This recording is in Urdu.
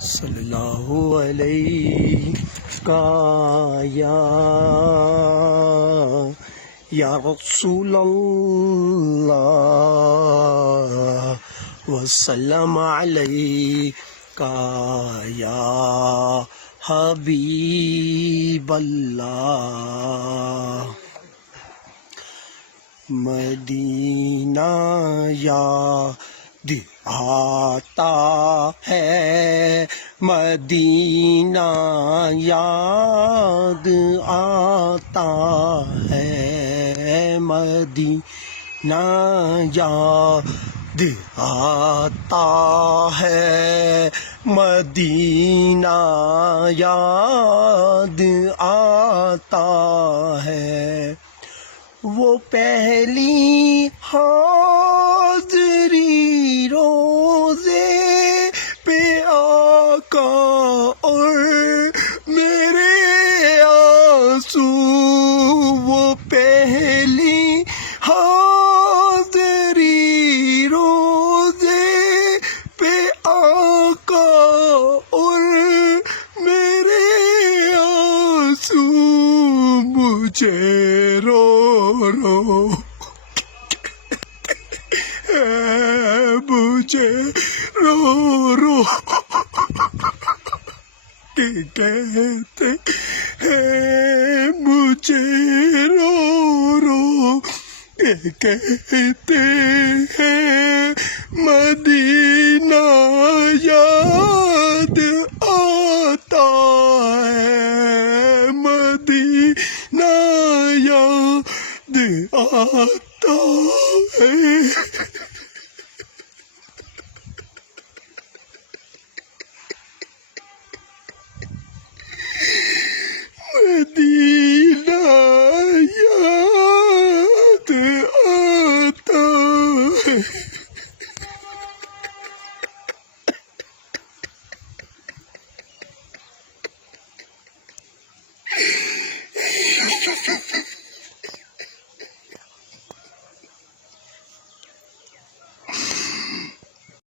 صلی اللہ علیہ یا رسول اللہ وسلم علیک یا حبیب اللہ۔ مدینہ یاد آتا ہے، مدینہ یاد آتا ہے، مدینہ یاد آتا ہے، مدینہ یاد آتا ہے۔ وہ پہلی حاضری روزے پہ آقا اور میرے آنسو، وہ پہلی حاضری روزے پہ آقا اور میرے آنسو، مجھے رو مجھے رو کے کہتے ہیں، مجھے رو کے کہتے ہیں، مدینہ یاد